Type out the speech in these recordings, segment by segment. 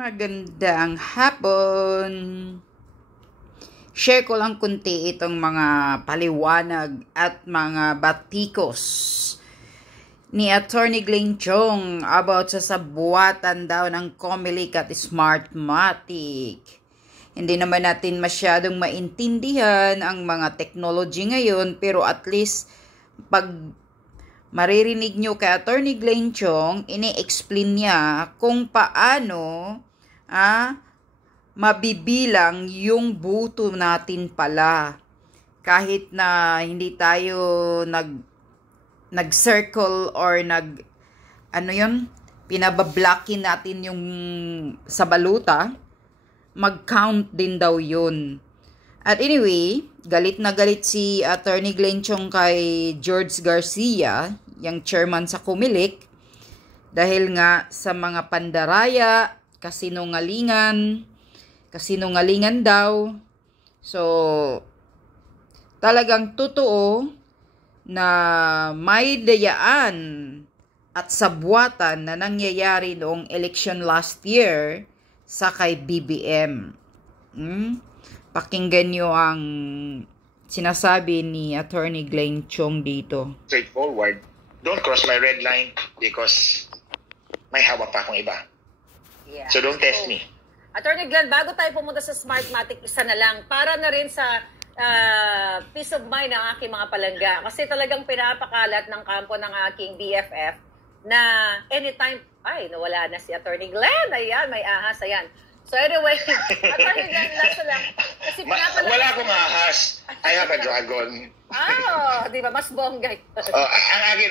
Magandang hapon. Share ko lang kunti itong mga paliwanag at mga batikos ni Attorney Glenn Chong about sa sabuatan daw ng Comelec at Smartmatic. Hindi naman natin masyadong maintindihan ang mga technology ngayon, pero at least pag maririnig nyo kay Attorney Glenn Chong, ini-explain niya kung paano mabibilang yung buto natin pala. Kahit na hindi tayo nag-circle or pinabablockin natin yung sa baluta, mag-count din daw yun. At anyway, galit na galit si Attorney Glenn Chong kay George Garcia, yung chairman sa Comelec, dahil nga sa mga pandaraya, kasinungalingan daw. So, talagang totoo na may dayaan at sabwatan na nangyayari noong election last year sa kay BBM. Pakinggan nyo ang sinasabi ni Attorney Glenn Chong dito. Straightforward. Don't cross my red line because may hawak pa akong iba. Yeah. So don't test me. Attorney Glenn, bago tayo pumunta sa Smartmatic, isa na lang, para na rin sa peace of mind ng aking mga palangga. Kasi talagang pinapakalat ng kampo ng aking BFF na anytime, nawala na si Attorney Glenn. Ayan, may ahas, ayan. So anyway, Attorney Glenn, last lang. Kasi wala akong ahas. I have a dragon. Di ba? Mas bongga ito. Ang akin,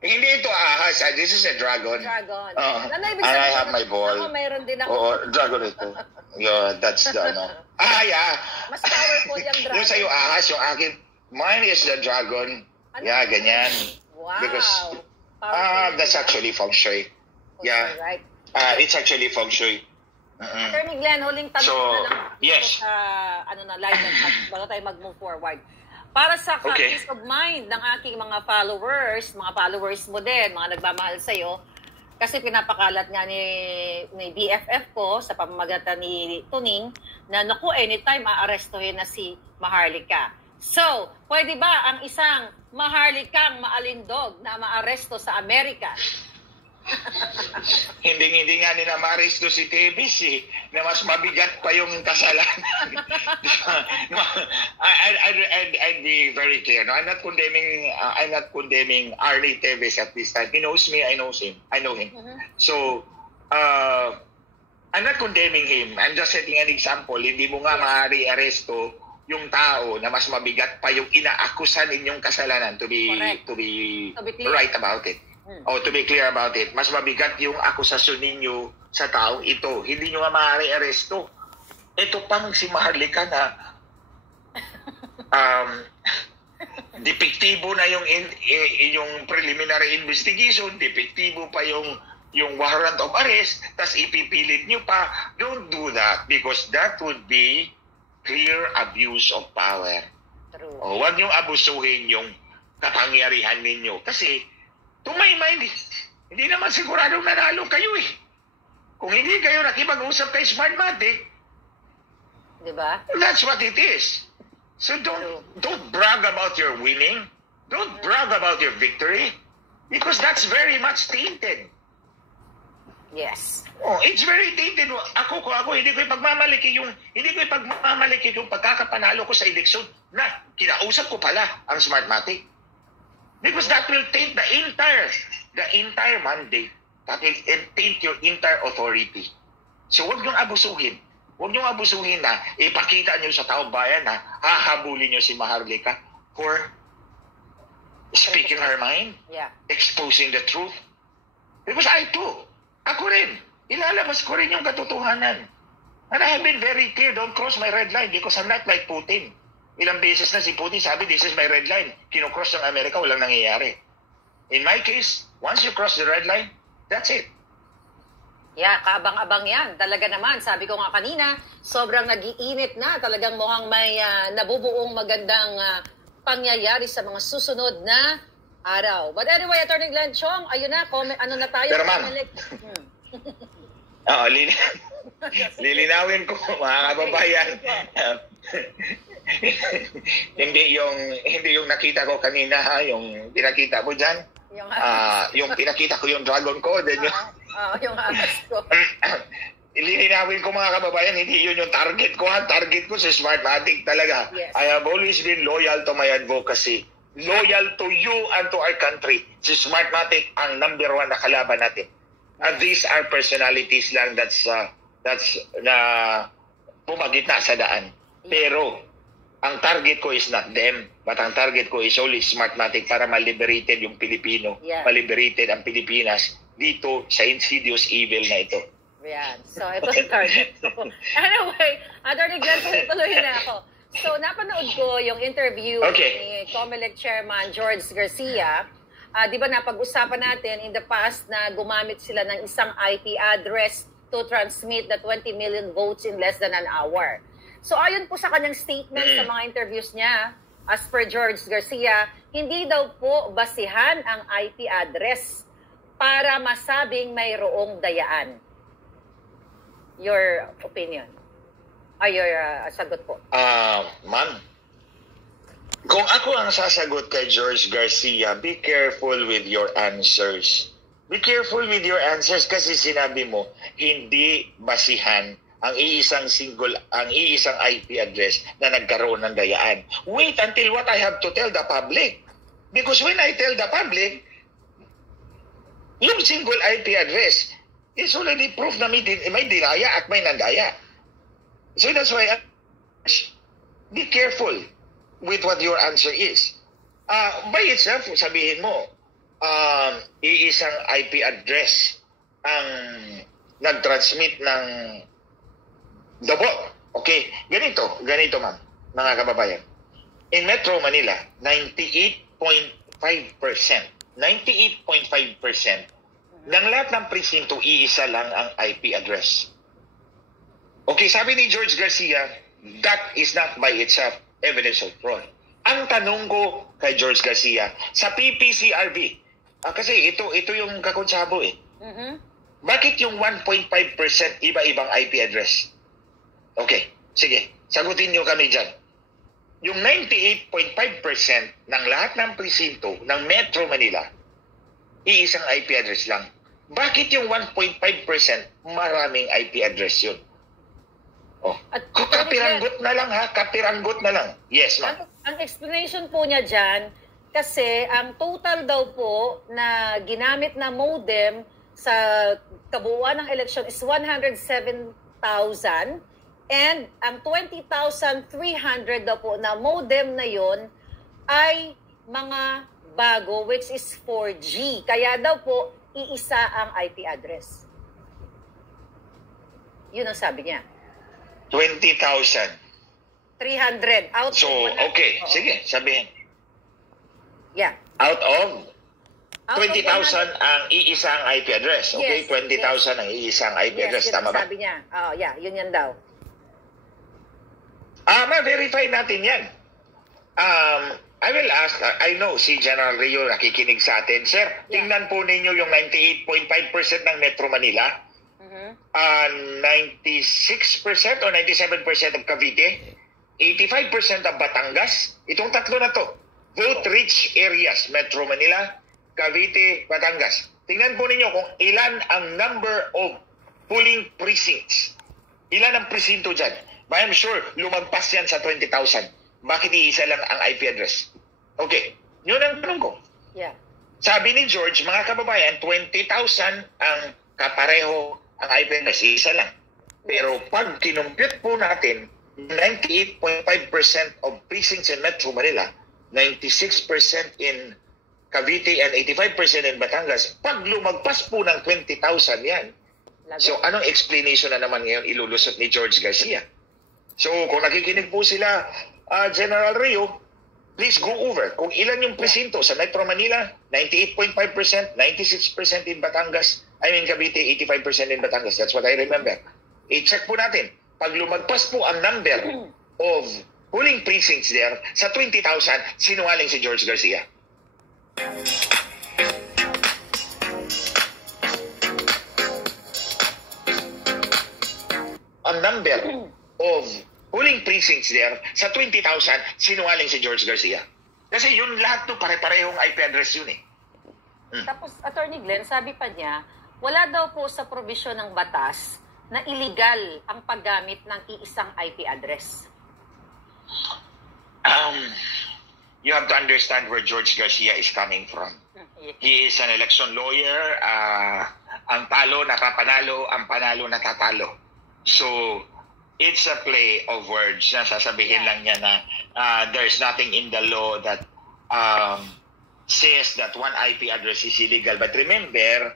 hindi ito ahas. This is a dragon. Dragon. And I have my ball. Mayroon din ako. Oo, dragon ito. Yeah, that's the, yeah. Mas powerful yung dragon. Yung sa'yo ahas, yung akin, mine is the dragon. Yeah, ganyan. Wow. Because, that's actually feng shui. Yeah. Right. It's actually feng shui. Attorney Glenn, huling tanong na lang yes. sa live bago tayo mag-move forward. Para sa peace of mind ng aking mga followers mo din, mga nagmamahal sa'yo, kasi pinapakalat nga ni BFF ko sa pamamagitan ni Tuning na anytime aarestuhin na si Maharlika. So, pwede ba ang isang Maharlikang maalindog na maaresto sa Amerika? Hindi nga nila ma-arresto si Tebis na mas mabigat pa yung kasalanan. I'd be very clear. No? I'm not condemning Arnie Tebis at this time. He knows me, I know him. So I'm not condemning him. I'm just setting an example. Hindi mo nga maaari aresto yung tao na mas mabigat pa yung inaakusan ninyong kasalanan to be right about it. To be clear about it, mas mabigat yung akusasyon ninyo sa taong ito. Hindi nyo nga maaari aresto. Ito pang si Maharlika na depektibo na yung preliminary investigation, depektibo pa yung warrant of arrest, tas ipipilit nyo pa. Don't do that because that would be clear abuse of power. True. Huwag nyo abusuhin yung kapangyarihan ninyo. Kasi to my mind, hindi naman siguradong nanalo kayo Kung hindi kayo nakipag-usap kay Smartmatic, diba? That's what it is. So don't brag about your winning. Don't brag about your victory. Because that's very much tainted. Yes. It's very tainted. Ako hindi ko ipagmamaliki yung pagkakapanalo ko sa eleksyon na kinausap ko pala ang Smartmatic. Because that will taint the entire mandate. That will taint your entire authority. So huwag niyong abusuhin. Huwag niyong abusuhin na ipakita niyo sa taong bayan na hahabulin niyo si Maharlika for speaking her mind, exposing the truth. Because ako rin, ilalabas ko rin yung katotohanan. And I have been very clear, don't cross my red line because I'm not like Putin. Ilang beses na si Putin sabi, this is my red line. Kinocross ng Amerika, walang nangyayari. In my case, once you cross the red line, that's it. Yeah, kaabang-abang yan. Talaga naman, sabi ko nga kanina, sobrang nag-iinit na. Talagang mukhang may nabubuong magandang pangyayari sa mga susunod na araw. But anyway, Attorney Glenn Chong, ayun na, ano na tayo. Pero ma'am, Oo, lilinawin ko, mga kababayan. hindi yung nakita ko kanina, ha, yung pinakita mo dyan. Yung pinakita ko yung dragon ko, then yung agas ko. Lilinawin ko, mga kababayan, hindi yun yung target ko, ha. Target ko si Smartmatic talaga. Yes. I have always been loyal to my advocacy. Loyal to you and to our country. Si Smartmatic ang number 1 na kalaban natin. And these are personalities lang that's na pumagitna sa daan. Pero ang target ko is not them, but ang target ko is only Smartmatic para ma-liberated yung Pilipino, ma-liberated ang Pilipinas dito sa insidious evil na ito. Yan. So, ito ang target ko. Anyway, Attorney Glenn, tuloy na ako. So, napanood ko yung interview ni COMELEC Chairman George Garcia. Di ba napag-usapan natin in the past na gumamit sila ng isang IP address to transmit the 20 million votes in less than an hour. So ayon po sa kanyang statement sa mga interviews niya, as per George Garcia, hindi daw po basihan ang IP address para masabing mayroong dayaan. Your opinion? Your sagot po. Ma'am, kung ako ang sasagot kay George Garcia, be careful with your answers. Be careful with your answers kasi sinabi mo, hindi basihan ang iisang IP address na nagkaroon ng dayaan. Wait until what I have to tell the public. Because when I tell the public, yung single IP address is already proof na may dinaya at may nandaya. So that's why be careful with what your answer is. By itself, sabihin mo, iisang IP address ang nag-transmit ng the vote. Okay, ganito ma'am, mga kababayan. In Metro Manila, 98.5% ng lahat ng presinto, iisa lang ang IP address. Okay, sabi ni George Garcia, that is not by itself evidence of fraud. Ang tanong ko kay George Garcia, sa PPCRB, kasi ito yung kakontsabo eh. Bakit yung 1.5% iba-ibang IP address? Okay, sige, sagutin nyo kami dyan. Yung 98.5% ng lahat ng presinto ng Metro Manila, iisang IP address lang. Bakit yung 1.5% maraming IP address yun? Oh. Kapiranggot na lang ha, kapiranggot na lang. Yes, ma'am. Ang explanation po niya dyan, kasi ang total daw po na ginamit na modem sa kabuuan ng election is 107,000 and ang 20,300 daw po na modem na yon ay mga bago which is 4G. Kaya daw po iisa ang IP address. Yun ang sabi niya. 20,000. 300 out so, of 100. Okay, sige, sabihin. Yeah. Out of 20,000 ang iisang IP address. Okay, yes, 20,000 ang iisang IP address. Tama ba? Sabi niya. Oh, yeah, yun yan daw. Ma-verify natin yan. I will ask, I know si General Rio nakikinig sa atin. Sir, tingnan po ninyo yung 98.5% ng Metro Manila. 96% or 97% of Cavite, 85% of Batangas. Itong tatlo na to, vote-rich areas, Metro Manila, Cavite, Batangas. Tingnan po ninyo kung ilan ang number of polling precincts. Ilan ang presinto dyan? But I'm sure lumagpas yan sa 20,000. Bakit iisa lang ang IP address? Okay, yun ang tanong ko. Yeah. Sabi ni George, mga kababayan, 20,000 ang kapareho ang IP address, isa lang. Pero pag kinumpute po natin, 98.5% of precincts in Metro Manila, 96% in Cavite and 85% in Batangas, pag lumagpas po ng 20,000 yan. So anong explanation na naman ngayon ilulusot ni George Garcia? So kung nakikinig po sila, General Rio, please go over kung ilan yung presinto sa Metro Manila, 98.5%, 96% in Batangas, Cavite, 85% in Batangas. That's what I remember. I-check po natin. Pag lumagpas po ang number of polling precincts there sa 20,000, sinungaling si George Garcia. ang number of polling precincts there sa 20,000, sinungaling si George Garcia. Kasi yun lahat to pare-parehong IP address yun eh. Tapos, Attorney Glenn, sabi pa niya, wala daw po sa probisyon ng batas na illegal ang paggamit ng iisang IP address. You have to understand where George Garcia is coming from. He is an election lawyer. Ang talo nakapanalo, ang panalo natatalo. So, it's a play of words na sasabihin lang niya na there's nothing in the law that says that one IP address is illegal. But remember,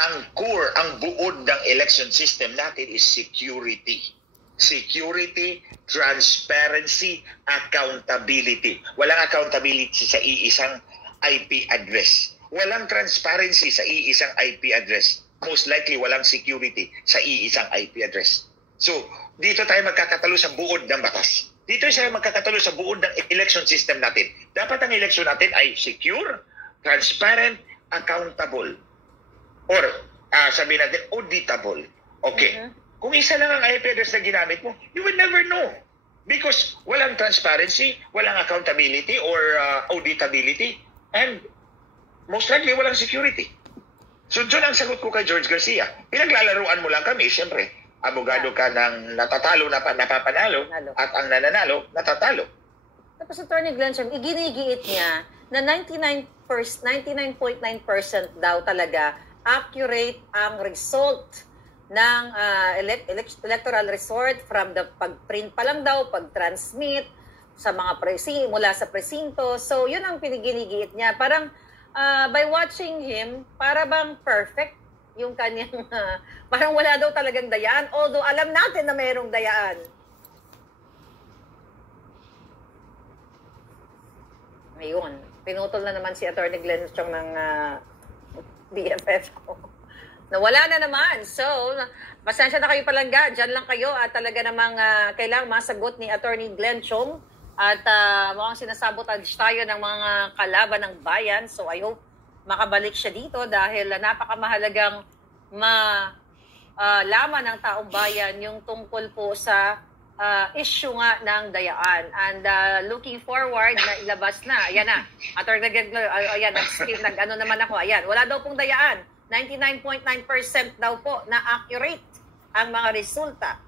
ang core, ang buod ng election system natin is security. Security, transparency, accountability. Walang accountability sa iisang IP address. Walang transparency sa iisang IP address. Most likely, walang security sa iisang IP address. So, dito tayo magkakatalo sa buod ng batas. Dito tayo magkakatalo sa buod ng election system natin. Dapat ang election natin ay secure, transparent, accountable. Or, sabihin natin, auditable. Okay. Kung isa lang ang IP address na ginamit mo, you will never know. Because walang transparency, walang accountability or auditability, and most likely walang security. So, dyan ang sagot ko kay George Garcia. Pinaglalaruan mo lang kami, siyempre. Abogado ka ng natatalo na napapanalo at ang nananalo, natatalo. Tapos, Attorney Glenn, iginigiit niya na 99.9% daw talaga accurate ang result ng electoral resort from the pag-print pa lang daw, pag-transmit sa mga mula sa presinto. So, yun ang piniginigiit niya. Parang by watching him, para bang perfect yung kanyang, parang wala daw talagang dayaan. Although, alam natin na mayroong dayaan. Ayun. Pinutol na naman si Attorney Glenn Chong ng BFF ko. Nawala na naman. So, pasensya na kayo palangga. Diyan lang kayo at talaga namang kailangang masagot ni Attorney Glenn Chong. At mukhang sinasabotage tayo ng mga kalaban ng bayan. So, I hope makabalik siya dito dahil napakamahalagang malaman ng taong bayan yung tungkol po sa issue nga ng dayaan. And looking forward na ilabas na. Ayan na. Attorney Glenn, ayan, nag-ano naman ako. Ayan, wala daw pong dayaan. 99.9% daw po na accurate ang mga resulta.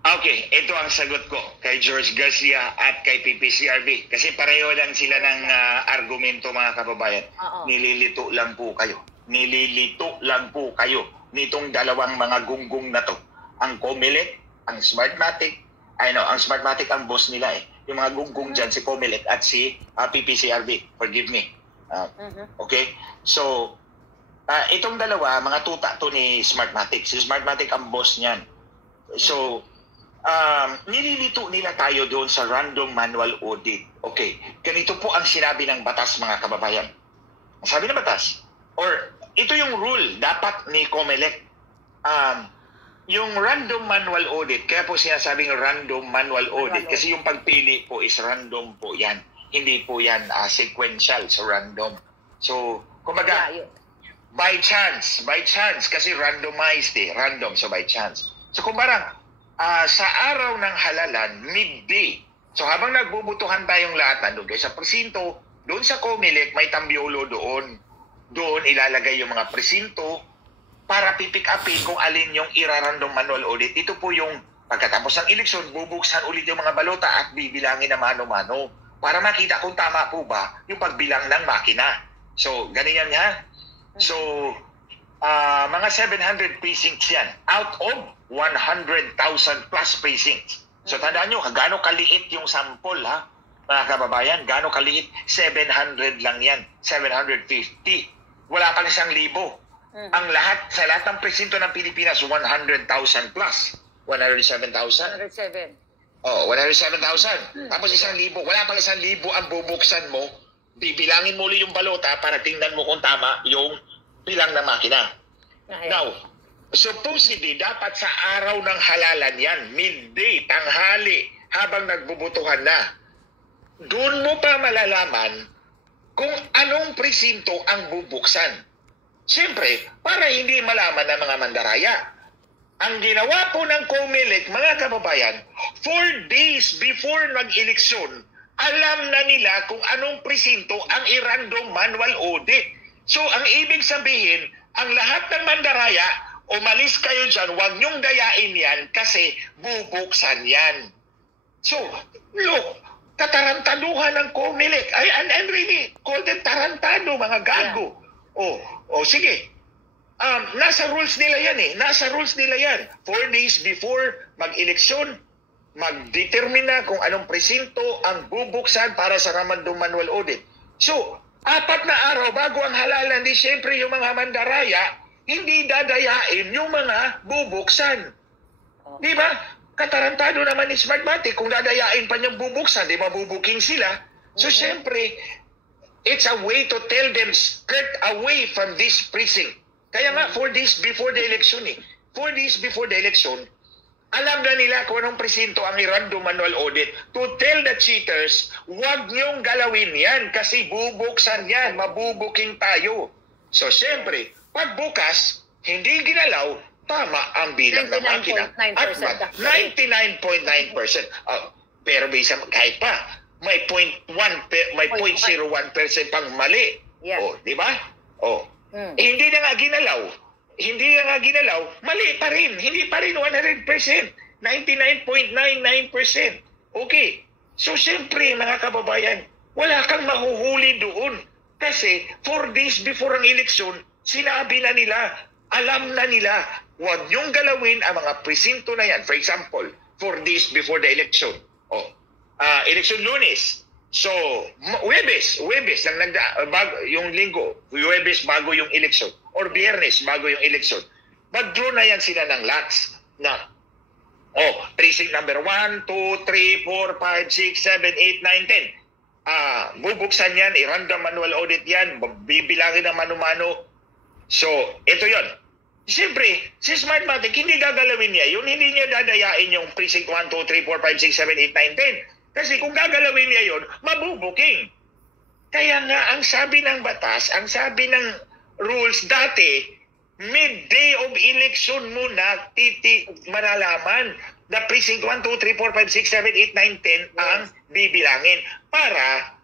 Okay, ito ang sagot ko kay George Garcia at kay PPCRB. Kasi pareho lang sila ng argumento, mga kababayan. Nililito lang po kayo. Nililito lang po kayo nitong dalawang mga gunggong na to. Ang Comelec, ang Smartmatic, ang Smartmatic ang boss nila eh. Yung mga gunggong dyan, si Comelec at si PPCRB. Forgive me. Okay? So, itong dalawa, mga tuta to ni Smartmatic. Si Smartmatic ang boss niyan. So, nililito nila tayo doon sa random manual audit. Okay. Ganito po ang sinabi ng batas, mga kababayan. Sabi ng batas, or ito yung rule dapat ni Comelec. Yung random manual audit, kaya po sinasabing random manual audit, kasi yung pagpili po is random po yan. Hindi po yan sequential, so random. So, kumbaga, by chance, kasi randomized random, so by chance. So, kumbaga, sa araw ng halalan, midday. So, habang nagbubutuhan tayong lahat, nandun kayo sa presinto, doon sa Comelec, may tambiolo doon. Doon ilalagay yung mga presinto para pipick upin kung alin yung ira-random manual audit. Ito po yung pagkatapos ng eleksyon, bubuksan ulit yung mga balota at bibilangin na mano-mano para makita kung tama po ba yung pagbilang ng makina. So, ganyan yan. So, mga 700 precincts yan out of 100,000 plus precincts. So, tandaan nyo, gaano kaliit yung sample, ha? Mga kababayan, gaano kaliit? 700 lang yan. 750. Wala pang 1,000. Ang lahat, sa lahat ng presinto ng Pilipinas, 100,000 plus. 107,000? 107. Oh, 107,000. Tapos 1,000. Wala pang 1,000 ang bubuksan mo. Bibilangin mo ulit yung balota para tingnan mo kung tama yung bilang ng makina. Now, supposedly, dapat sa araw ng halalan yan, midday, tanghali, habang nagbubutuhan na. Doon mo pa malalaman kung anong presinto ang bubuksan. Siyempre, para hindi malaman ng mga mandaraya. ang ginawa po ng COMELEC, mga kababayan, 4 days before mag-eleksyon, alam na nila kung anong presinto ang i-random manual audit. So, ang ibig sabihin, ang lahat ng mandaraya, umalis kayo dyan, huwag niyong dayain yan kasi bubuksan yan. So, look, katarantaduhan ng COMELEC. I'm really called them tarantado, mga gago. Yeah. Sige. Nasa rules nila yan eh. Nasa rules nila yan. 4 days before mag-eleksyon, mag-determine na kung anong presinto ang bubuksan para sa random manual audit. So, 4 na araw bago ang halalan, di siyempre yung mga mandaraya, hindi dadayain yung mga bubuksan. Di ba? Katarantado naman ni Smartmatic, kung dadayain pa niyang bubuksan, di mabubuking sila. So, siyempre, it's a way to tell them, skirt away from this precinct. Kaya nga, 4 days before the election 4 days before the election, alam na nila kung anong presinto ang i-random manual audit. To tell the cheaters, huwag niyong galawin yan kasi bubuksan yan, mabubuking tayo. So, siyempre, pag bukas, hindi ginalaw, tama ang bilang ng makina. At 99.9%. Pero kahit pa, may 0.01% pang mali. Yeah. Di ba? Hindi na nga ginalaw, mali pa rin. Hindi pa rin 100%. 99.99%. Okay. So, siyempre, mga kababayan, wala kang mahuhuli doon. Kasi, 4 days before ang eleksyon, sinabi na nila, alam na nila, huwag niyong galawin ang mga presinto na yan. For example, 4 days before the election. Election Lunes. So, Huwebes yung linggo, Huwebes bago yung eleksyon, or Biyernes bago yung eleksyon. Mag-draw na yan sila ng lots na, precinct number 1, 2, 3, 4, 5, 6, 7, 8, 9, 10. Bubuksan yan, i-random manual audit yan, bibilangin ng mano-mano. So, ito yon. Siyempre, si Smartmatic, hindi gagalawin niya yun, hindi niya dadayain yung precinct 1, 2, 3, 4, 5, 6, 7, 8, 9, 10. Kasi kung gagalawin niya yun, mabubuking. Kaya nga, ang sabi ng batas, ang sabi ng rules dati, mid-day of election muna, malalaman na precinct 1, 2, 3, 4, 5, 6, 7, 8, 9, 10 ang bibilangin para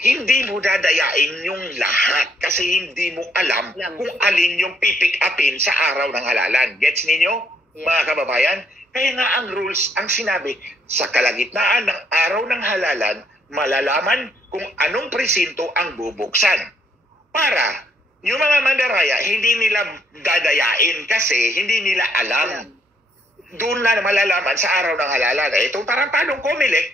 hindi mo dadayain yung lahat kasi hindi mo alam kung alin yung pipick upin sa araw ng halalan. Gets ninyo, mga kababayan? Kaya nga ang rules, ang sinabi, sa kalagitnaan ng araw ng halalan, malalaman kung anong presinto ang bubuksan. Para yung mga mandaraya, hindi nila dadayain kasi hindi nila alam. Doon na malalaman sa araw ng halalan. Itong tarantadong COMELEC,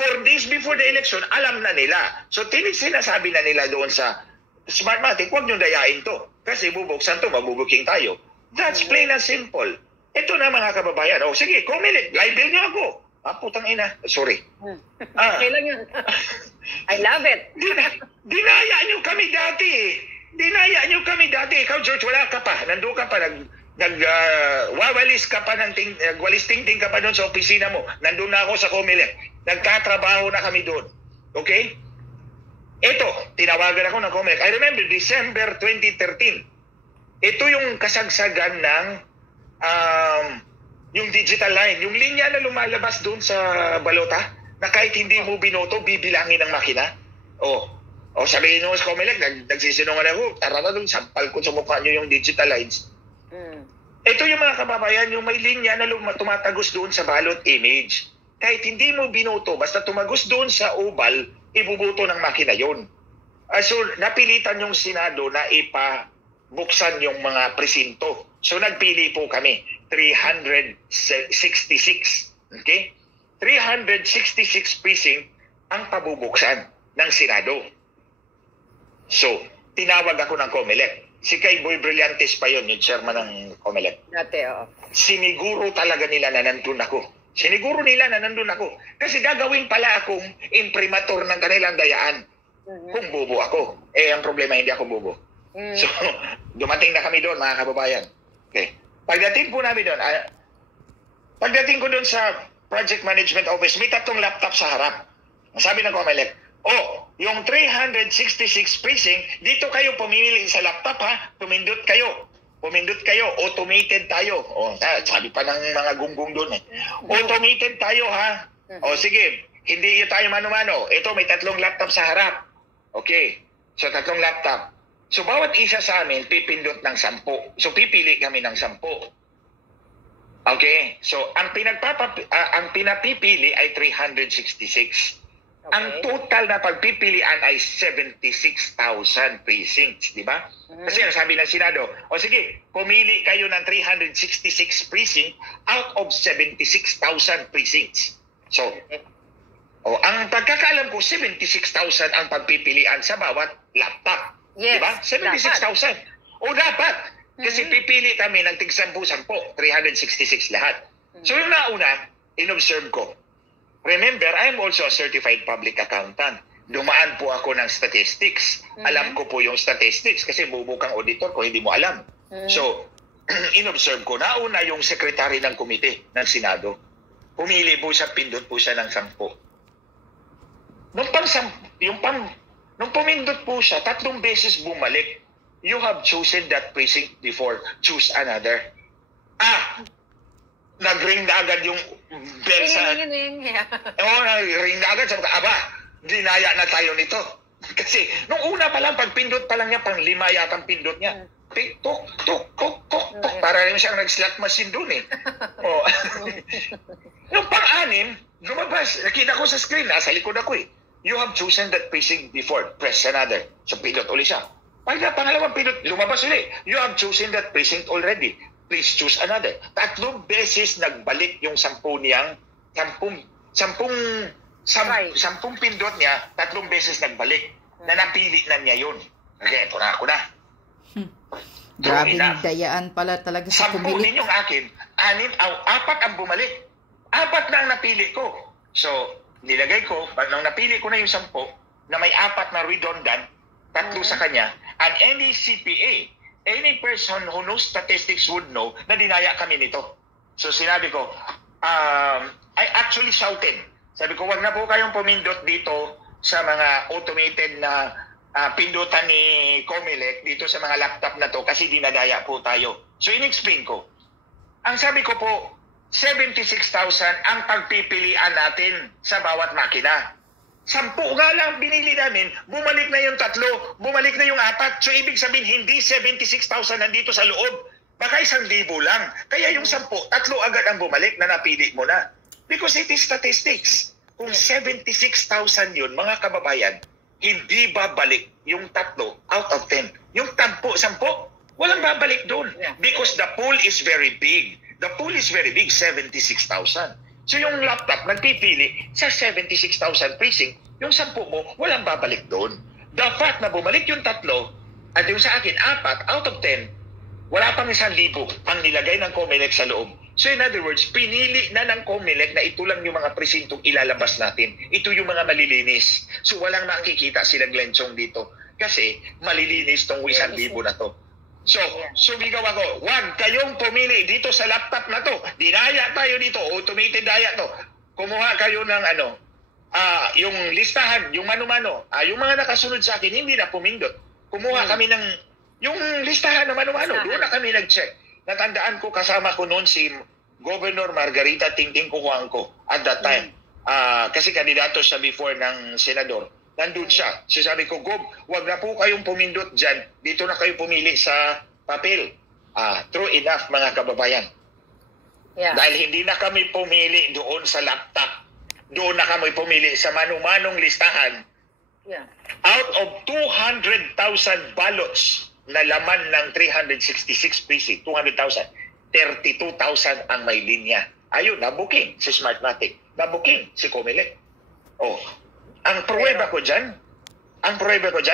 4 days before the election, alam na nila. So, sinasabi na nila doon sa Smartmatic, huwag nyo dayain to. Kasi bubuksan to, mabubuking tayo. That's plain and simple. Ito na mga kababayan. Sige, COMELEC, libel nyo ako. Putang ina. Sorry. Kailan yun? I love it. Dinaya nyo kami dati. Ikaw, George, wala ka pa. Nandun ka pa. Wawalis ka pa walis ting-ting ka pa doon sa opisina mo. Nandun na ako sa COMELEC. Nagtatrabaho na kami doon. Okay? Ito, tinawagan ako ng COMELEC. I remember December 2013. Ito yung kasagsagan ng yung digital line, yung linya na lumalabas doon sa balota na kahit hindi mo binoto, bibilangin ng makina. Sabihin nyo sa COMELEC, nagsisinungan ako, tara na doon, sampal ko sa mukha nyo yung digital lines. Ito yung mga kababayan, yung may linya na tumatagos doon sa ballot image. Kahit hindi mo binoto, basta tumagos doon sa oval, ibubuto ng makina yun. So, napilitan yung Senado na ipabuksan yung mga presinto. So, nagpili po kami, 366. Okay? 366 precinct ang pabubuksan ng Senado. So, tinawag ako ng COMELEC. Si Kay Boy Brillantes pa yun, yung chairman ng COMELEC. Dati, Siniguro talaga nila na nandun ako. Kasi gagawin pala akong imprimatur ng kanilang dayaan kung bubo ako. Ang problema, hindi ako bubo. So, dumating na kami doon, mga kababayan. Okay. Pagdating ko doon sa Project Management Office, may 3 laptop sa harap. Sabi ng COMELEC, yung 366 precinct, dito kayo pumili sa laptop ha, tumindot kayo. pumindot kayo, automated tayo. O, sabi pa ng mga gunggong doon eh. Automated tayo ha. O sige, hindi tayo mano-mano. Ito, may 3 laptop sa harap. Okay, so 3 laptop. So bawat isa sa amin, pipindot ng 10. So pipili kami ng 10. Okay, so ang pinapipili ay 366. Okay. Ang total na pagpipilian ay 76,000 precincts, di ba? Kasi sabi ng Senado, o sige, pumili kayo ng 366 precinct out of 76,000 precincts. So, ang pagkakaalam ko, 76,000 ang pagpipilian sa bawat laptop. Yes, di ba? 76,000. O dapat, kasi pipili kami ng tig-10-10, 366 lahat. So yung nauna, in-observe ko, remember, I'm also a certified public accountant. Dumaan po ako ng statistics. Alam ko po yung statistics kasi bubukang auditor ko, hindi mo alam. So, in-observe ko, nauna yung secretary ng komite ng Senado. Pumili po siya, pindot po siya ng 10. Nung pumindot po siya, 3 beses bumalik. You have chosen that precinct before. Choose another. Nag-ring na agad yung bell sa... nag-ring na agad. Sabi ko, dinaya na tayo nito. Kasi, nung una pa lang, pagpindot pa lang niya, pang 5 yatang pindot niya. Tuk, tuk, tuk, tuk, tuk. Para rin siyang nag-slot machine dun eh. Nung pang-6, lumabas. Nakita ko sa screen, nasa likod ako eh. You have chosen that precinct before. Press another. So, pindot ulit siya. Pangalawang pindot, lumabas ulit. You have chosen that precinct already. Please choose another. 3 beses nagbalik yung 10 niyang, 10 pindot niya, 3 beses nagbalik. Na napili na niya yun. Okay, ito na ako na. Grabe ng dayaan pala talaga sa 10 pumili. ninyong akin, 4 ang bumalik. 4 na ang napili ko. So, nilagay ko, nung napili ko na yung 10, na may 4 na redundant, 3 sa kanya, and any CPA, any person who knows statistics would know na dinaya kami nito. So sinabi ko, I actually shouted. Sabi ko, wag na po kayong pumindot dito sa mga automated na pindutan ni Comelec dito sa mga laptop na to kasi dinadaya po tayo. So in-explain ko. Ang sabi ko po, 76,000 ang pagpipilian natin sa bawat makina. 10 nga lang binili namin, bumalik na yung 3, bumalik na yung 4. So ibig sabihin, hindi 76,000 nandito sa loob. Baka 1,000 lang. Kaya yung 10, 3 agad ang bumalik na napili mo na. Because it is statistics. Kung 76,000 yun, mga kababayan, hindi babalik yung 3 out of 10. Yung 10, walang babalik doon. Because the pool is very big. The pool is very big, 76,000. So yung laptop nagpipili sa 76,000 precinct, yung 10 mo, walang babalik doon. The fact na bumalik yung 3, at yung sa akin, 4 out of 10, wala pang 1,000 ang nilagay ng Comelec sa loob. So in other words, pinili na ng Comelec na ito lang yung mga presintong ilalabas natin. Ito yung mga malilinis. So walang makikita sila Glenchong dito. Kasi malilinis tong 1,000 na to. So, sumigaw ako, wag kayong pumili dito sa laptop na to. Dinaya tayo dito, automated daya to. Kumuha kayo ng yung listahan, yung mano-mano. Yung mga nakasunod sa akin, hindi na pumindot. Kumuha kami ng, yung listahan ng mano-mano. Doon na kami nag-check. Natandaan ko, kasama ko noon si Governor Margarita Tingting Kuhuangco at that time. Kasi kandidato siya before ng senador. Nandun siya. So sabi ko, Gob, wag na po kayong pumindot dyan. Dito na kayo pumili sa papel. True enough, mga kababayan. Yeah. Dahil hindi na kami pumili doon sa laptop. Doon na kami pumili sa manong-manong listahan. Yeah. Out of 200,000 ballots na laman ng 366 precinct, 200,000, 32,000 ang may linya. Ayun, nabuking si Smartmatic. Nabuking si Comelec. Ang pruweba ko dyan,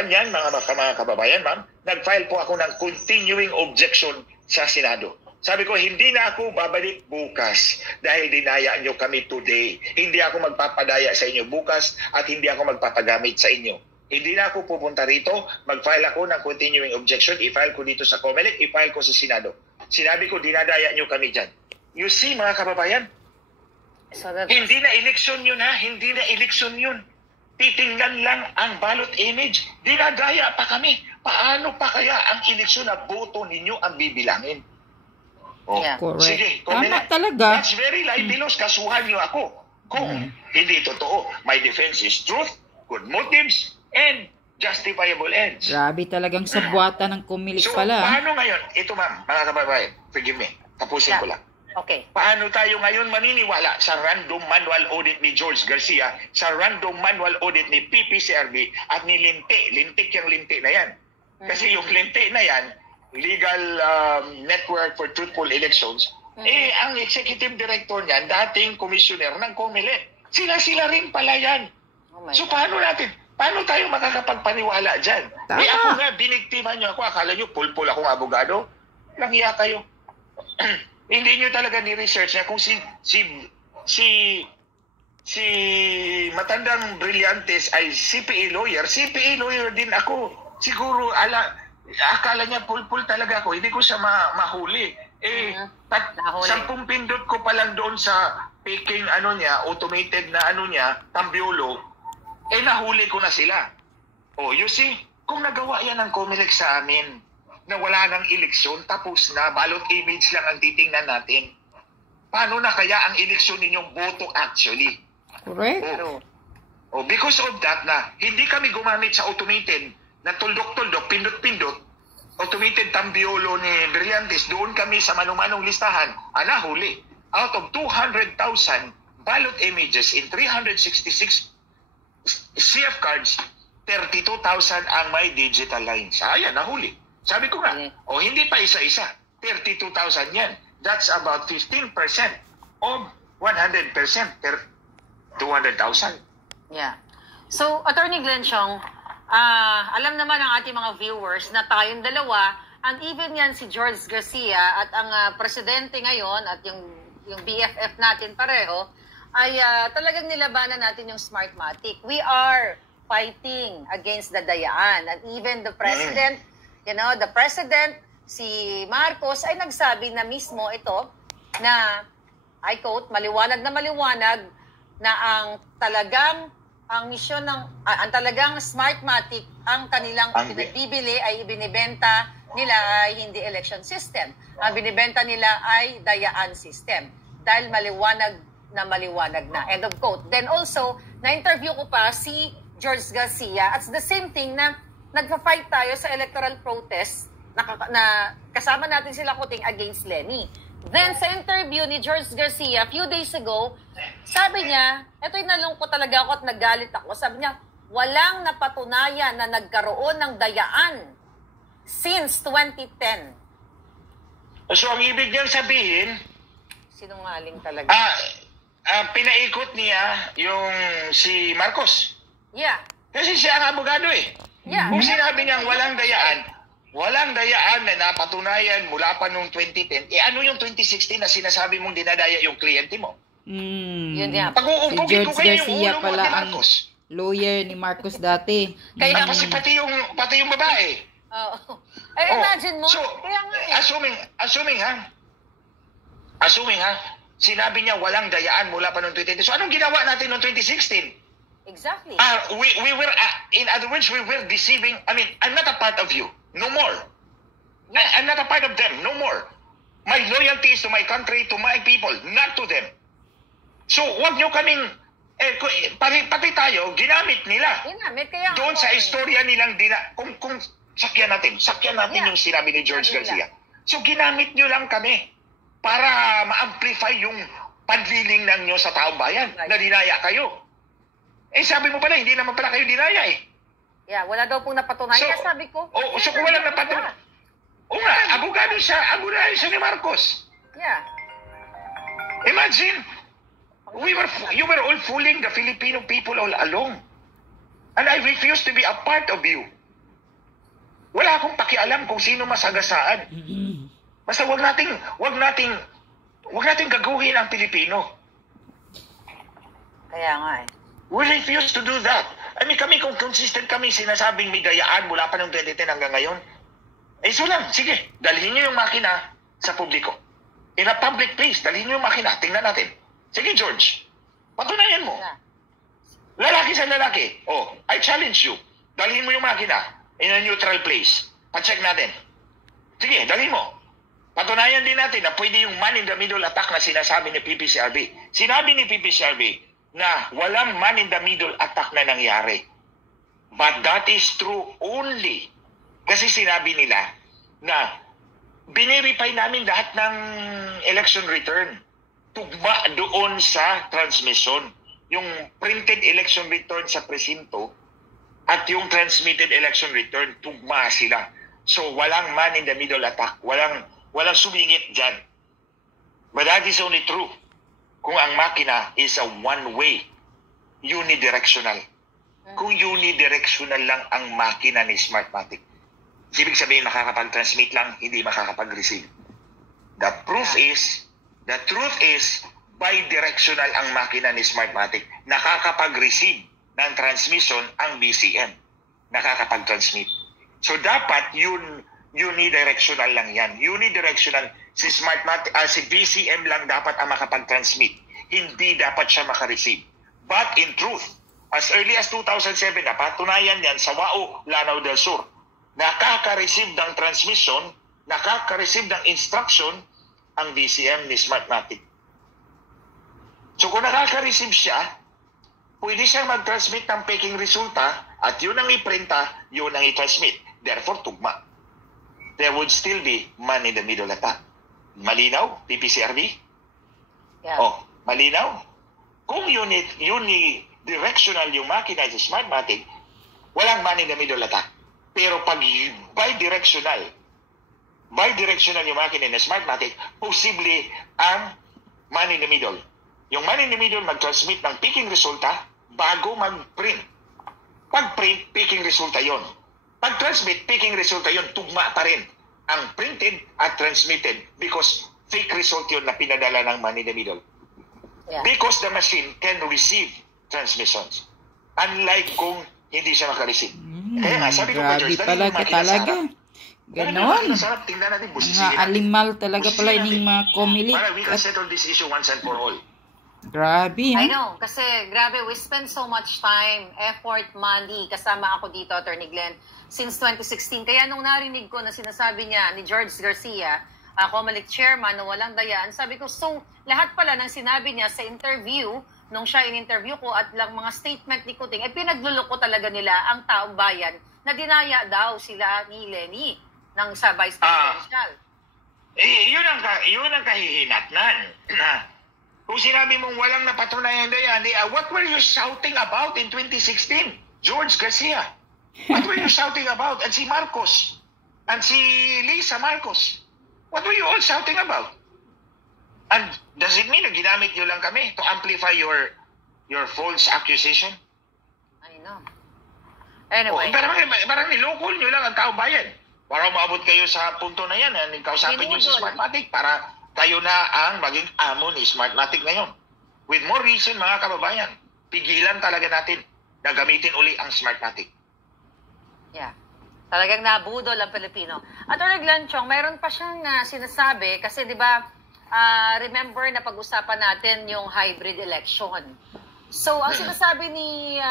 yan mga kababayan, ma'am, nag-file po ako ng continuing objection sa Senado. Sabi ko, hindi na ako babalik bukas dahil dinaya nyo kami today. Hindi ako magpapadaya sa inyo bukas at hindi ako magpapagamit sa inyo. Hindi na ako pupunta rito, mag-file ako ng continuing objection, i-file ko dito sa Comelec, i-file ko sa Senado. Sinabi ko, dinadaya nyo kami dyan. You see, mga kababayan, hindi na eleksyon yun ha, hindi na eleksyon yun. Titingnan lang ang ballot image. Dinadaya pa kami. paano pa kaya ang eleksyon na boto ninyo ang bibilangin? Oh, Yeah. Correct. sige, Tama talaga. That's very libelous. Kasuhan niyo ako. Kung hindi totoo, my defense is truth, good motives, and justifiable ends. Grabe talagang sabwata ng Comelec So, pala. paano ngayon? Ito ma'am, mga kababayan, forgive me, tapusin ko lang. Okay. Paano tayo ngayon maniniwala sa random manual audit ni George Garcia, sa random manual audit ni PPCRB, at ni Linti? Lintik yung Linti na yan. Kasi yung Linti na yan, Legal Network for Truthful Elections, ang executive director niyan, dating commissioner ng COMELEC. Sila rin pala yan. Oh my So God. paano tayo makakapagpaniwala dyan? Tama. Ako nga, biniktima niyo ako. Akala niyo, pulpul akong abogado. Langya kayo. Hindi niyo talaga ni-research na kung si matandang Brillantes ay CPA lawyer din ako. Siguro, akala niya pulpul talaga ako. Hindi ko siya mahuli. Nahuli. 10 pindot ko pa lang doon sa picking automated na tambiolo, nahuli ko na sila. Oh, you see, kung nagawa yan ng COMELEC sa amin, na wala ng eleksyon, tapos na, ballot image lang ang titingnan natin. Paano na kaya ang eleksyon ninyong boto actually? Correct. Because of that na, hindi kami gumamit sa automated na tuldok-tuldok, pindot-pindot, automated tambiolo ni Brillantes, doon kami sa manumanong listahan, nahuli. Out of 200,000 ballot images in 366 CF cards, 32,000 ang may digital lines. Ayan, nahuli. Sabi ko nga, hindi pa isa-isa. 32,000 yan. That's about 15% of 100% per 200,000. Yeah. So, Attorney Glenn Chong, alam naman ng ating mga viewers na tayong dalawa, and even yan si George Garcia at ang presidente ngayon at yung BFF natin pareho, ay talagang nilabanan natin yung Smartmatic. We are fighting against the dayaan. And even the president, the president, si Marcos, ay nagsabi na mismo ito na, I quote, maliwanag na ang misyon ang talagang Smartmatic, ang kanilang pinagbibili ay ibinibenta nila ay hindi election system. Ang binibenta nila ay dayaan system. Dahil maliwanag na. End of quote. Then also, na-interview ko pa si George Garcia at the same thing na nagpa-fight tayo sa electoral protest na kasama natin sila kuting against Lenny. Then sa interview ni George Garcia a few days ago, sabi niya, ito'y nalungkot talaga ako at naggalit ako. Sabi niya, walang napatunayan na nagkaroon ng dayaan since 2010. So ang ibig niyang sabihin, Sinungaling talaga. Pinaikot niya yung si Marcos. Yeah. Kasi siya ang abogado eh. Yeah. Kung sinabi niyang walang dayaan na napatunayan mula pa noong 2010, ano yung 2016 na sinasabi mong dinadaya yung kliyente mo? Yun nga. Si Pag-uumpugin ko George kayo yung Garcia ulo mo pala ni ang Marcos. lawyer ni Marcos dati. Kaya Kasi pati yung babae. Imagine mo. So, Kaya nga assuming ha, sinabi niya walang dayaan mula pa noong 2010. So anong ginawa natin noong 2016? Exactly. We were, in other words, we were deceiving. I mean, I'm not a part of you. No more. I'm not a part of them. No more. My loyalty is to my country, to my people, not to them. So, wag nyo kaming, pati tayo, ginamit nila. Kaya Doon sa istorya nilang, kung sakyan natin yung sinabi ni George Garcia. So, ginamit nyo lang kami para ma-amplify yung panliling ng nyo sa taong bayan na dinaya kayo. Sabi mo pala, hindi naman pala kayo dinaya eh. Yeah, wala daw pong napatunayan. So, sabi ko. So kung walang napatunayan. Abogado siya ni Marcos. Yeah. Imagine, you were all fooling the Filipino people all along. And I refuse to be a part of you. Wala akong pakialam kung sino masagasaan. Basta wag nating gaguhin ang Pilipino. Kaya nga eh. We refuse to do that. I mean, kung consistent kami sinasabing may dayaan mula pa ng 2010 hanggang ngayon, so lang, sige, dalhin nyo yung makina sa publiko. In a public place, dalhin nyo yung makina, tingnan natin. Sige, George, patunayan mo. Lalaki sa lalaki. I challenge you. Dalhin mo yung makina. in a neutral place. Pa-check natin. Sige, dali mo. Patunayan din natin na pwede yung man-in-the-middle attack na sinasabi ni PPCRB. Sinabi ni PPCRB na walang man-in-the-middle attack na nangyari. But that is true only kasi sinabi nila na binirify namin lahat ng election return. Tugma doon sa transmission. Yung printed election return sa presinto at yung transmitted election return, tugma sila. So walang man-in-the-middle attack. Walang sumingit dyan. But that is only true kung ang makina is a one-way, unidirectional. Kung unidirectional lang ang makina ni Smartmatic, ibig sabihin makakapag-transmit lang, hindi makakapag-receive. The truth is, bidirectional ang makina ni Smartmatic. Nakakapag-receive ng transmission ang BCM. Nakakapag-transmit. So dapat unidirectional lang yan. Unidirectional, si Smartmatic, si BCM lang dapat ang makapag-transmit. Hindi dapat siya makareceive. But in truth, as early as 2007, napatunayan yan sa WAO, Lanao del Sur. Nakaka-receive ng transmission, nakaka-receive ng instruction ang BCM ni Smartmatic. So kung nakaka-receive siya, pwede siyang mag-transmit ng peking resulta at yun ang iprinta, yun ang i-transmit. Therefore, tugma. There would still be man-in-the-middle attack. Malinaw, PPCRB? Yeah. Oh, malinaw? Kung unidirectional yung makina sa Smartmatic, walang man-in-the-middle attack. Pero pag bidirectional yung makina na Smartmatic, posible ang man-in-the-middle. Yung man-in-the-middle mag-transmit ng picking resulta bago mag-print. Pag-print, picking resulta yon. Pag-transmit, picking resulta yon, tugma pa rin ang printed at transmitted because fake result yun na pinadala ng man-in-the-middle. Yeah. Because the machine can receive transmissions. Unlike kung hindi siya makareceive. Kaya nga, sabi ko pa, George, talaga. Ganon. Tingnan natin, Mga alimal talaga pala yung mga Comelec. Para we can settle this issue once and for all. Grabe, I know, kasi grabe, we spend so much time, effort, money, kasama ako dito, Attorney Glenn, since 2016. Kaya nung narinig ko na sinasabi niya ni George Garcia, Comelec chairman, na walang dayaan, sabi ko, so lahat pala ng sinabi niya sa interview, nung siya in-interview ko at lang mga statement ni Kuting, pinagluloko talaga nila ang taong bayan na dinaya daw sila ni Lenny ng sa vice presidential. Yun ang kahihinatnan na kung sinabi mong walang napatunayan dayan, what were you shouting about in 2016? George Garcia. What were you shouting about? And si Marcos. And si Lisa Marcos. What were you all shouting about? And does it mean na ginamit nyo lang kami to amplify your false accusation? I know. Anyway. Parang nilokol nyo lang ang tao bayan. Para maabot kayo sa punto na yan. Kausapin nyo si Smartmatic para kayo na ang maging amo ni Smartmatic ngayon. With more reason, mga kababayan, pigilan talaga natin na gamitin uli ang Smartmatic. Yeah. Talagang nabudol ang Pilipino. Attorney Glenn Chong, mayroon pa siyang sinasabi kasi di ba remember na pag-usapan natin yung hybrid election. So, ang sinasabi ni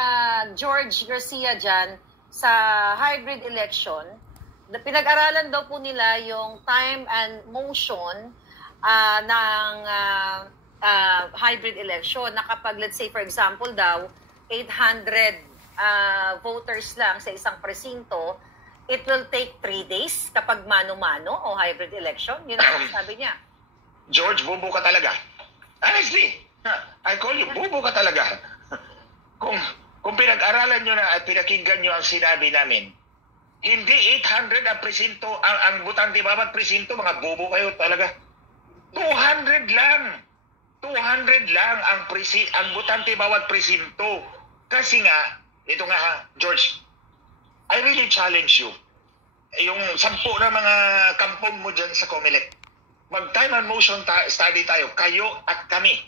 George Garcia dyan sa hybrid election, pinag-aralan daw po nila yung time and motion ng hybrid election na kapag, let's say, for example daw, 800 voters lang sa isang presinto, it will take 3 days kapag mano-mano o hybrid election. Yun ang sabi niya. George, bobo ka talaga. Honestly, I call you, bobo ka talaga. Kung pinag-aralan nyo na at pinakinggan nyo ang sinabi namin, hindi 800 ang presinto, ang butante bawat presinto, mga bobo kayo talaga. 200 lang. 200 lang ang butante bawat presinto. Kasi nga, ito nga ha, George, I really challenge you. Yung 10 na mga kampong mo dyan sa Comelec, mag-time and motion study tayo, kayo at kami.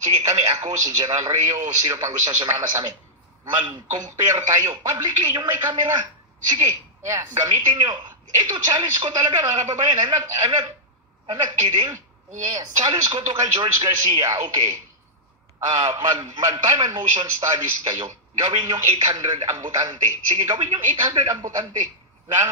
Sige, kami, ako, si General Rio, sino pang gusto sumama sa amin. Mag-compare tayo. Publicly, yung may camera. Sige, yes. Gamitin nyo. Ito, challenge ko talaga, mga kababayan. I'm not kidding. Yes. Challenge ko to kay George Garcia. Okay. Mag-time and motion studies kayo. Gawin yung 800 ang butante. Sige, gawin yung 800 ang butante. ng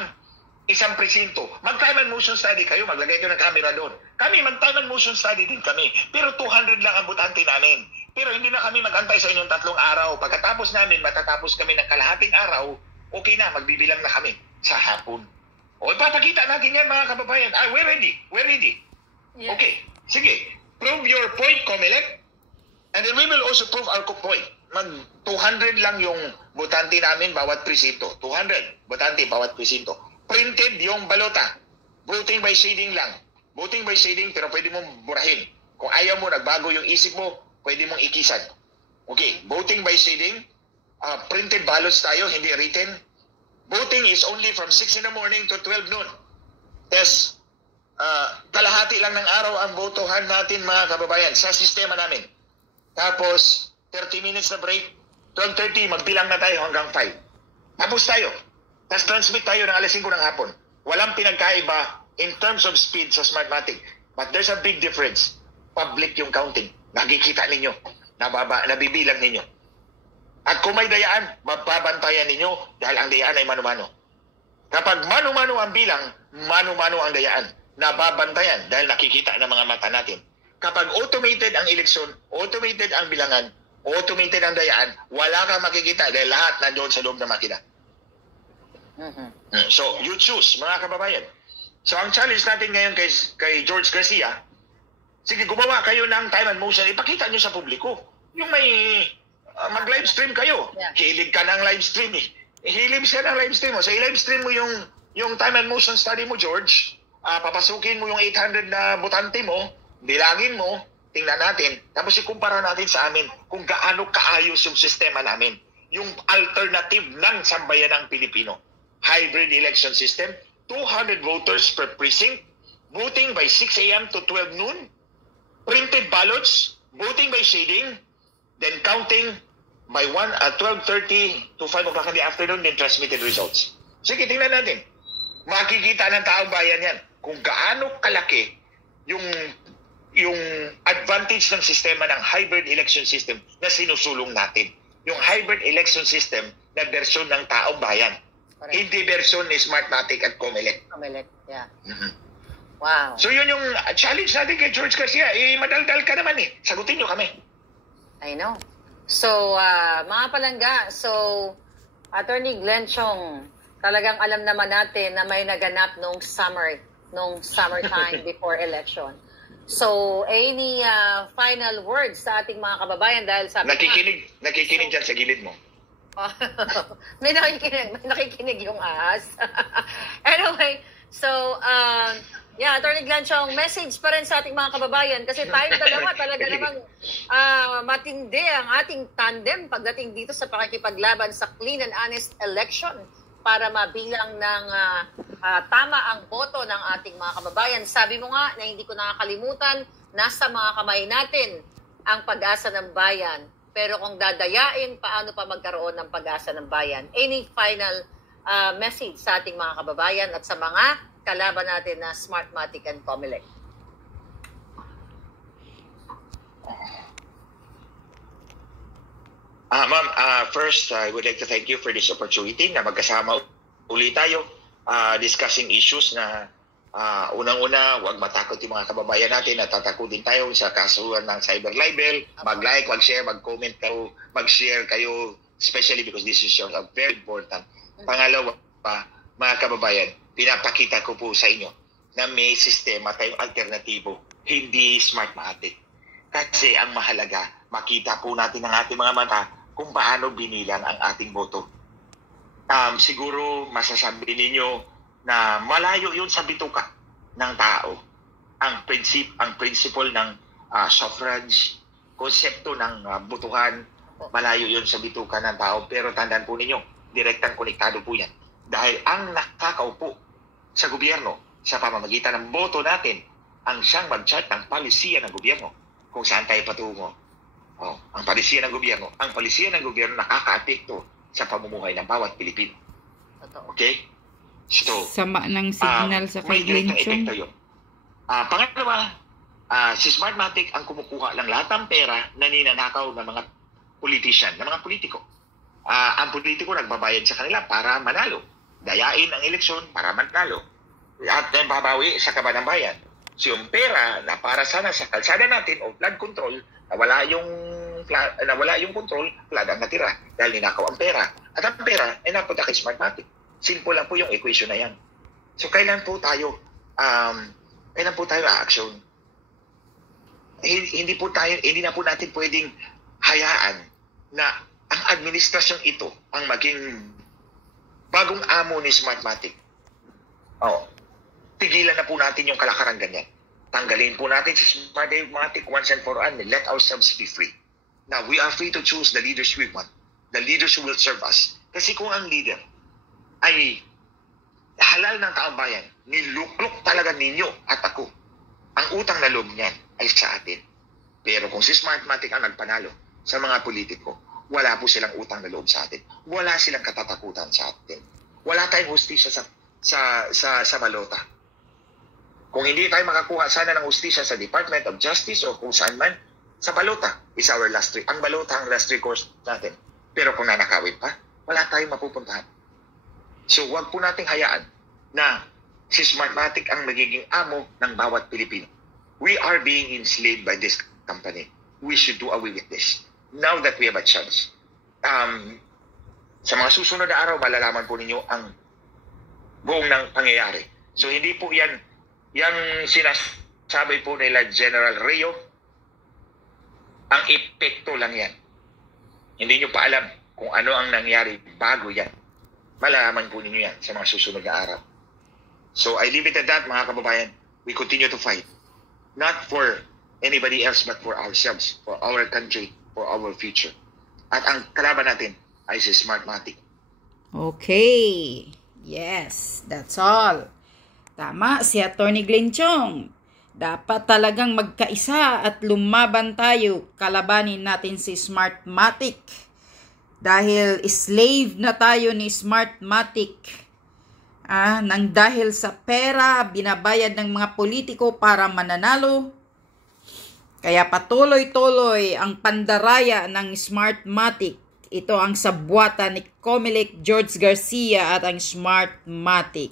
isang presinto. Mag-time and motion study kayo, maglagay kayo ng camera doon. Kami, mag-time and motion study din kami. Pero 200 lang ang butante namin. Pero hindi na kami mag-antay sa inyong 3 araw. Pagkatapos namin, matatapos kami ng kalahating araw, okay na, magbibilang na kami sa hapon. O ipapakita natin yan mga kababayan. We're ready. We're ready. Yeah. Okay, sige. Prove your point, Comelec. And then we will also prove our point. Mag 200 lang yung butante namin bawat presinto. 200 butante bawat presinto. Printed yung balota. Voting by shading lang. Voting by shading pero pwede mong burahin. Kung ayaw mo, nagbago yung isip mo, pwede mong ikisan. Okay, voting by shading. Printed ballots tayo, hindi written. Voting is only from 6 in the morning to 12 noon. Yes, kalahati lang ng araw ang botohan natin mga kababayan sa sistema namin. Tapos, 30 minutes na break. 12:30, magbilang na tayo hanggang 5. Tapos tayo. Tapos transmit tayo ng alas 5 ng hapon. Walang pinagkaiba in terms of speed sa Smartmatic. But there's a big difference. Public yung counting. Nakikita ninyo. Nabibilang ninyo. At kung may dayaan, mababantayan ninyo dahil ang dayaan ay mano-mano. Kapag mano-mano ang bilang, mano-mano ang dayaan. Nababantayan dahil nakikita ng mga mata natin. Kapag automated ang eleksyon, automated ang bilangan, automated ang dayaan, wala kang makikita dahil lahat nandoon sa loob ng makina. So, you choose, mga kababayan. So, ang challenge natin ngayon kay George Garcia, sige, gumawa kayo ng time and motion, ipakita nyo sa publiko. Yung may mag-live stream kayo. Hilig ka ng live stream eh. Hilig siya ng live stream mo. So, i-live stream mo yung time and motion study mo, George. Papasukin mo yung 800 na butante mo, bilangin mo, tingnan natin, tapos ikumpara natin sa amin kung gaano kaayos yung sistema namin. Yung alternative ng sambayanang Pilipino. Hybrid election system, 200 voters per precinct, voting by 6 a.m. to 12 noon, printed ballots, voting by shading, then counting by 12:30 to 5 o'clock in the afternoon, then transmitted results. Sige, tingnan natin. Makikita ng taong bayan yan kung gaano kalaki yung advantage ng sistema ng hybrid election system na sinusulong natin. Yung hybrid election system na bersyon ng taong bayan. Correct. Hindi bersyon ni Smartmatic at Comelec. Comelec, yeah. Wow. So yun yung challenge natin kay George Garcia. Madaldal ka naman eh. Sagutin nyo kami. I know. So, mga palangga, Attorney Glenn Chong, talagang alam naman natin na may naganap nung summertime before election. So, any final words sa ating mga kababayan dahil sabi nakikinig dyan sa gilid mo. may nakikinig yung ahas. Anyway, Attorney Glenn Chong, message pa rin sa ating mga kababayan kasi tayong dalawa talaga namang matindi ang ating tandem pagdating dito sa pakikipaglaban sa clean and honest election para mabilang ng tama ang boto ng ating mga kababayan. Sabi mo nga na hindi ko nakakalimutan, nasa mga kamay natin ang pag-asa ng bayan. Pero kung dadayain, paano pa magkaroon ng pag-asa ng bayan? Any final message sa ating mga kababayan at sa mga kalaban natin na Smartmatic and Comelec? Ma'am, first, I would like to thank you for this opportunity na magkasama ulit tayo discussing issues na unang-una, huwag matakot yung mga kababayan natin at tatakutin tayo sa kasuhan ng cyber libel. Mag-like, mag-share, mag-comment kayo, mag-share kayo, especially because this is very important. Pangalawa pa, mga kababayan, pinapakita ko po sa inyo na may sistema tayong alternatibo, hindi Smartmatic. Kasi ang mahalaga, makita po natin ng ating mga mata kung paano binilang ang ating boto. Siguro masasabi ninyo na malayo yun sa bituka ng tao. Ang principle ng suffrage, konsepto ng botohan, malayo yun sa bituka ng tao. Pero tandaan po ninyo, direktang konektado po yan. Dahil ang nakakaupo sa gobyerno sa pamamagitan ng boto natin ang siyang mag-chart ng palisiya ng gobyerno kung saan tayo patungo. Ang palisiya ng gobyerno. Ang palisiya ng gobyerno nakaka-apekto sa pamumuhay ng bawat Pilipino. Okay? So, sama ng signal sa kay Glenn Chong. Pangalawa, si Smartmatic ang kumukuha ng lahat ng pera na ninanakaw ng mga politician, ng mga politiko. Ang politiko nagbabayad sa kanila para manalo. dayain ang eleksyon para manalo at babawi sa kaban ng bayan. So yung pera na para sana sa kalsada natin o flood control, nawala yung control, flood ang natira dahil ninakaw ang pera. At ang pera ay napunta kay Smartmatic. Simple lang po yung equation na yan. So kailan po tayo a-action? Hindi na po natin pwedeng hayaan na ang administrasyong ito ang maging bagong amo ni Smartmatic. Tigilan na po natin yung kalakaran ganyan. Tanggalin po natin si Smartmatic once and for all. Let ourselves be free. Now, we are free to choose the leaders we want. The leaders who will serve us. Kasi kung ang leader ay halal ng taong bayan, niluklok talaga ninyo at ako. Ang utang na loob niyan ay sa atin. Pero kung si Smartmatic ang nagpanalo sa mga politiko, wala po silang utang na loob sa atin. Wala silang katatakutan sa atin. Wala tayong hustisya sa balota. Kung hindi tayo makakuha sana ng hustisya sa Department of Justice o kung saan man, sa balota is our last recourse. Ang balota ang last recourse natin. Pero kung nanakawin pa, wala tayong mapupuntahan. So wag po nating hayaan na si Smartmatic ang magiging amo ng bawat Pilipino. We are being enslaved by this company. We should do away with this. Now that we have a chance. Sa mga susunod na araw, malalaman po ninyo ang buong ng pangyayari. So hindi po yan sinasabi po nila General Rio, ang epekto lang yan. Hindi nyo pa alam kung ano ang nangyari bago yan. Malalaman po ninyo yan sa mga susunod na araw. So I leave it at that, mga kababayan. We continue to fight. Not for anybody else but for ourselves, for our country, for our future. At ang kalaban natin ay si Smartmatic. Okay. Yes, that's all. Tama si Atty. Glenn Chong. Dapat talagang magkaisa at lumaban tayo. Kalabanin natin si Smartmatic. Dahil slave na tayo ni Smartmatic. Nang dahil sa pera, binabayad ng mga politiko para mananalo. Kaya patuloy-tuloy ang pandaraya ng Smartmatic. Ito ang sabwatan ni Comelec George Garcia at ang Smartmatic.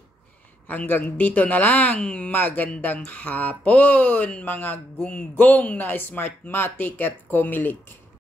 Hanggang dito na lang. Magandang hapon mga gunggong na Smartmatic at Comelec.